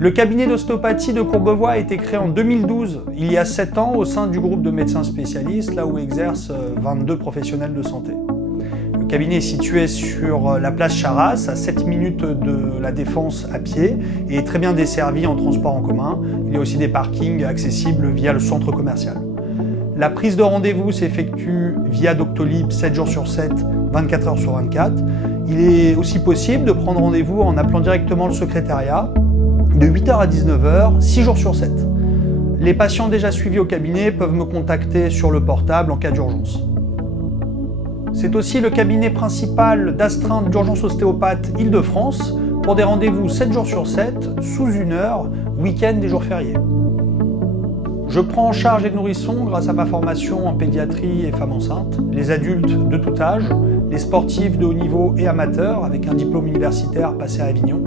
Le cabinet d'ostéopathie de Courbevoie a été créé en 2012, il y a 7 ans, au sein du groupe de médecins spécialistes, là où exercent 22 professionnels de santé. Le cabinet est situé sur la place Charras, à 7 minutes de la Défense à pied, et est très bien desservi en transport en commun. Il y a aussi des parkings accessibles via le centre commercial. La prise de rendez-vous s'effectue via Doctolib 7 jours sur 7, 24 heures sur 24. Il est aussi possible de prendre rendez-vous en appelant directement le secrétariat de 8h à 19h, 6 jours sur 7. Les patients déjà suivis au cabinet peuvent me contacter sur le portable en cas d'urgence. C'est aussi le cabinet principal d'astreinte d'urgence ostéopathe Île-de-France pour des rendez-vous 7 jours sur 7, sous 1 heure, week-end et jours fériés. Je prends en charge les nourrissons grâce à ma formation en pédiatrie et femmes enceintes, les adultes de tout âge, les sportifs de haut niveau et amateurs avec un diplôme universitaire passé à Avignon,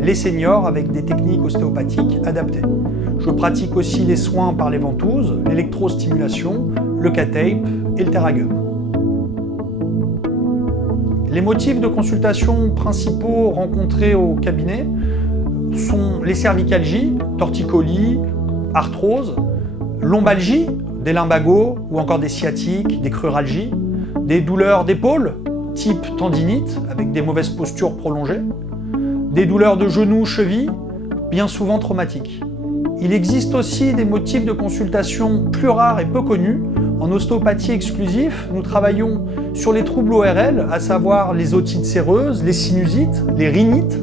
les seniors avec des techniques ostéopathiques adaptées. Je pratique aussi les soins par les ventouses, l'électrostimulation, le K-tape et le Théragum. Les motifs de consultation principaux rencontrés au cabinet sont les cervicalgies, torticolis, arthrose, lombalgie, des lumbagos ou encore des sciatiques, des cruralgies, des douleurs d'épaule, type tendinite avec des mauvaises postures prolongées, des douleurs de genoux, chevilles, bien souvent traumatiques. Il existe aussi des motifs de consultation plus rares et peu connus. En ostéopathie exclusif, nous travaillons sur les troubles ORL, à savoir les otites séreuses, les sinusites, les rhinites,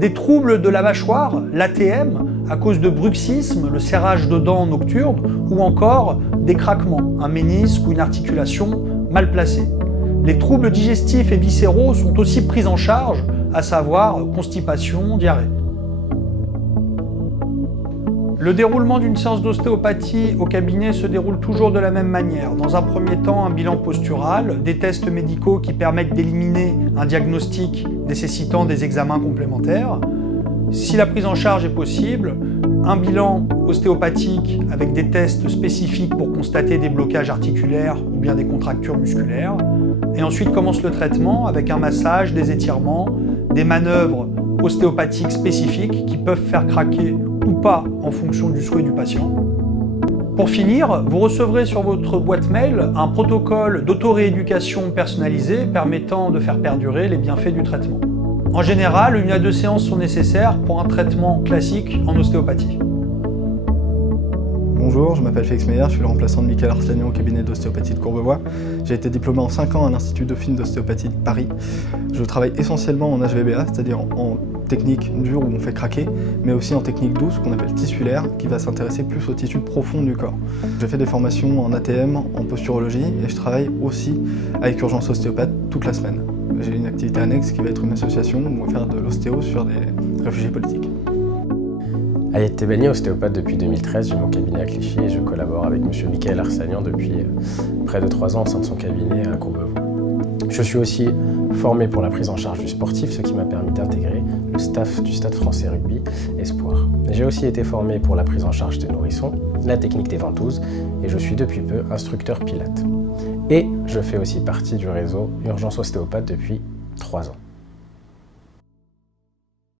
des troubles de la mâchoire, l'ATM, à cause de bruxisme, le serrage de dents nocturne, ou encore des craquements, un ménisque ou une articulation mal placée. Les troubles digestifs et viscéraux sont aussi pris en charge, à savoir constipation, diarrhée. Le déroulement d'une séance d'ostéopathie au cabinet se déroule toujours de la même manière. Dans un premier temps, un bilan postural, des tests médicaux qui permettent d'éliminer un diagnostic nécessitant des examens complémentaires. Si la prise en charge est possible, un bilan ostéopathique avec des tests spécifiques pour constater des blocages articulaires ou bien des contractures musculaires. Et ensuite commence le traitement avec un massage, des étirements, des manœuvres ostéopathiques spécifiques qui peuvent faire craquer ou pas en fonction du souhait du patient. Pour finir, vous recevrez sur votre boîte mail un protocole d'auto-rééducation personnalisé permettant de faire perdurer les bienfaits du traitement. En général, 1 à 2 séances sont nécessaires pour un traitement classique en ostéopathie. Bonjour, je m'appelle Félix Meyer, je suis le remplaçant de Michael Arsenian au cabinet d'ostéopathie de Courbevoie. J'ai été diplômé en 5 ans à l'Institut Dauphine d'ostéopathie de Paris. Je travaille essentiellement en HVBA, c'est-à-dire en technique dure où on fait craquer, mais aussi en technique douce qu'on appelle tissulaire, qui va s'intéresser plus aux tissus profonds du corps. J'ai fait des formations en ATM, en posturologie, et je travaille aussi avec Urgence Ostéopathe toute la semaine. J'ai une activité annexe qui va être une association où on va faire de l'ostéo sur des réfugiés politiques. Ayet Tebani, ostéopathe depuis 2013, j'ai mon cabinet à Clichy et je collabore avec M. Michael Arsenian depuis près de 3 ans au sein de son cabinet à Courbevoie. Je suis aussi formé pour la prise en charge du sportif, ce qui m'a permis d'intégrer le staff du Stade français rugby Espoir. J'ai aussi été formé pour la prise en charge des nourrissons, la technique des ventouses et je suis depuis peu instructeur pilates. Et je fais aussi partie du réseau Urgence Ostéopathe depuis 3 ans.